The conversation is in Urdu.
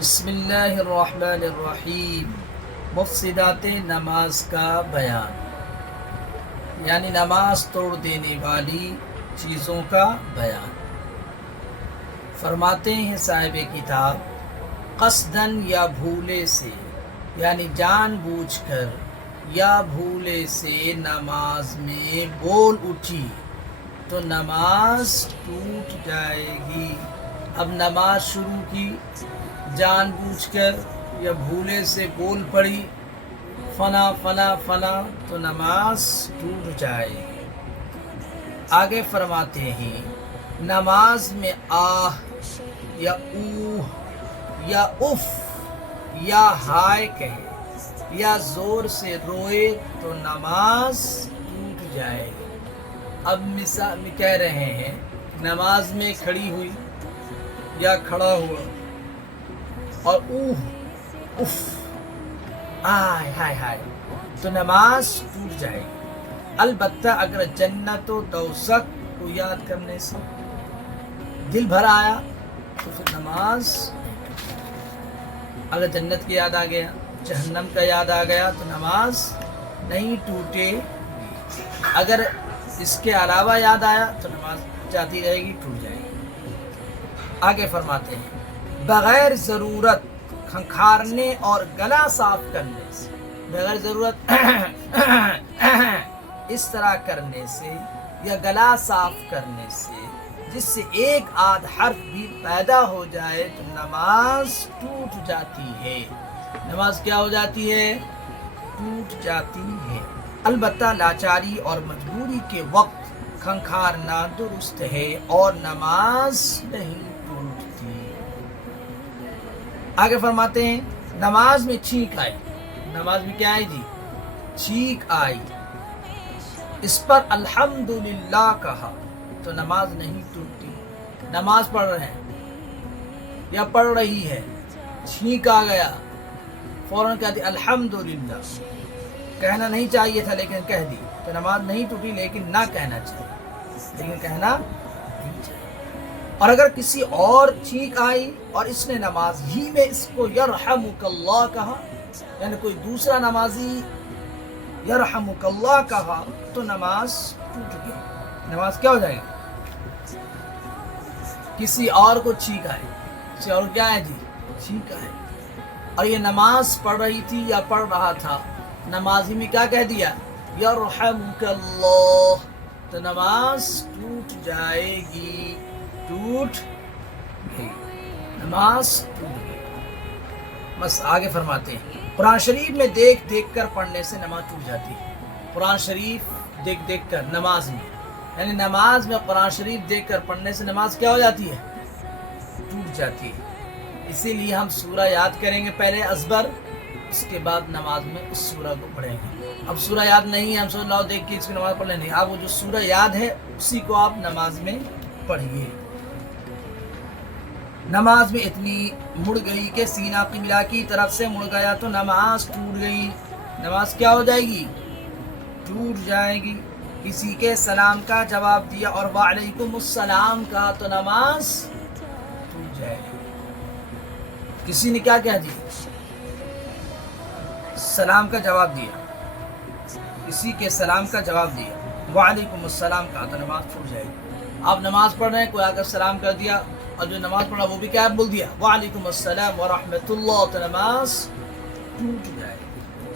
بسم اللہ الرحمن الرحیم۔ مفسدات نماز کا بیان، یعنی نماز توڑ دینے والی چیزوں کا بیان۔ فرماتے ہیں صاحب کتاب، قصداً یا بھولے سے، یعنی جان بوجھ کر یا بھولے سے نماز میں بول اٹھی تو نماز ٹوٹ جائے گی۔ اب نماز شروع کی، جان بوجھ کر یا بھولے سے بول پڑی فنا فنا فنا تو نماز ٹوٹ جائے گی۔ آگے فرماتے ہیں، نماز میں آہ یا اوہ یا اف یا ہائے کہے یا زور سے روئے تو نماز ٹوٹ جائے گی۔ اب مثال میں کہہ رہے ہیں، نماز میں کھڑی ہوئی یا کھڑا ہوا اور اوہ اف آئے ہائے ہائے تو نماز ٹوٹ جائے گی، البتہ اگر جنت و دوزخ کو یاد کرنے سے دل بھر آیا تو پھر نماز، اگر جنت کی یاد آ گیا، جہنم کا یاد آ گیا تو نماز نہیں ٹوٹے گی۔ اگر اس کے علاوہ یاد آیا تو نماز جاتی رہے گی، ٹوٹ جائے گی۔ آگے فرماتے ہیں، بغیر ضرورت کھنکھارنے اور گلا صاف کرنے سے، بغیر ضرورت اس طرح کرنے سے یا گلا صاف کرنے سے جس سے ایک آدھ حرف بھی پیدا ہو جائے تو نماز ٹوٹ جاتی ہے۔ نماز کیا ہو جاتی ہے؟ ٹوٹ جاتی ہے۔ البتہ لاچاری اور مجبوری کے وقت کھنکھارنا درست ہے اور نماز نہیں ٹوٹتی۔ آگے فرماتے ہیں، نماز میں چھینک آئی، نماز میں کیا آئی جی؟ چھینک آئی، اس پر الحمدللہ کہا تو نماز نہیں ٹوٹتی۔ نماز پڑھ رہے ہیں یا پڑھ رہی ہے، چھینک آ گیا، فوراً کہہ دی الحمدللہ، کہنا نہیں چاہیے تھا لیکن کہہ دی تو نماز نہیں ٹوٹی، لیکن نہ کہنا چاہیے، لیکن کہنا نہیں چاہیے۔ اور اگر کسی اور چھینک آئی اور اس نے نماز ہی میں اس کو یرحمک اللہ کہا، یعنی کوئی دوسرا نمازی یرحمک اللہ کہا تو نماز ٹوٹ گئی، نماز کیا ہو جائے گی؟ کسی اور کو چھینک آئے، کسی اور کیا ہے جی؟ چھینک آئے، اور یہ نماز پڑھ رہی تھی یا پڑھ رہا تھا، نمازی میں کیا کہہ دیا؟ یرحمک اللہ، تو نماز ٹوٹ جائے گی، ٹوٹ گئی، نماز ٹوٹ گئی۔ بس آگے فرماتے ہیں، قرآن شریف میں دیکھ دیکھ کر پڑھنے سے نماز ٹوٹ جاتی ہے۔ قرآن شریف دیکھ دیکھ کر نماز میں، یعنی نماز میں قرآن شریف دیکھ کر پڑھنے سے نماز کیا ہو جاتی ہے؟ ٹوٹ جاتی ہے۔ اسی لیے ہم سورہ یاد کریں گے پہلے ازبر، اس کے بعد نماز میں اس سورہ کو پڑھیں گے۔ اب سورہ یاد نہیں ہے، ہم سو لاؤ دیکھ کے اس کی نماز پڑھ لیں نہیں، آپ وہ جو سورہ یاد ہے اسی کو آپ نماز میں پڑھیے۔ نماز میں اتنی مڑ گئی کہ سینہ قبلہ کی طرف سے مڑ گیا تو نماز ٹوٹ گئی، نماز کیا ہو جائے گی؟ ٹوٹ جائے گی۔ کسی کے سلام کا جواب دیا اور وعلیکم السلام کہا تو نماز ٹوٹ جائے گی۔ کسی نے کیا کہہ دیا؟ سلام کا جواب دیا، کسی کے سلام کا جواب دیا، وعلیکم السلام کہا تو نماز ٹوٹ جائے گی۔ آپ نماز پڑھ رہے ہیں، کوئی آ کر سلام کر دیا اور جو نماز پڑھا وہ بھی کیا بول دیا؟ وعلیکم السلام ورحمۃ اللہ، تو نماز ٹوٹ جائے گی۔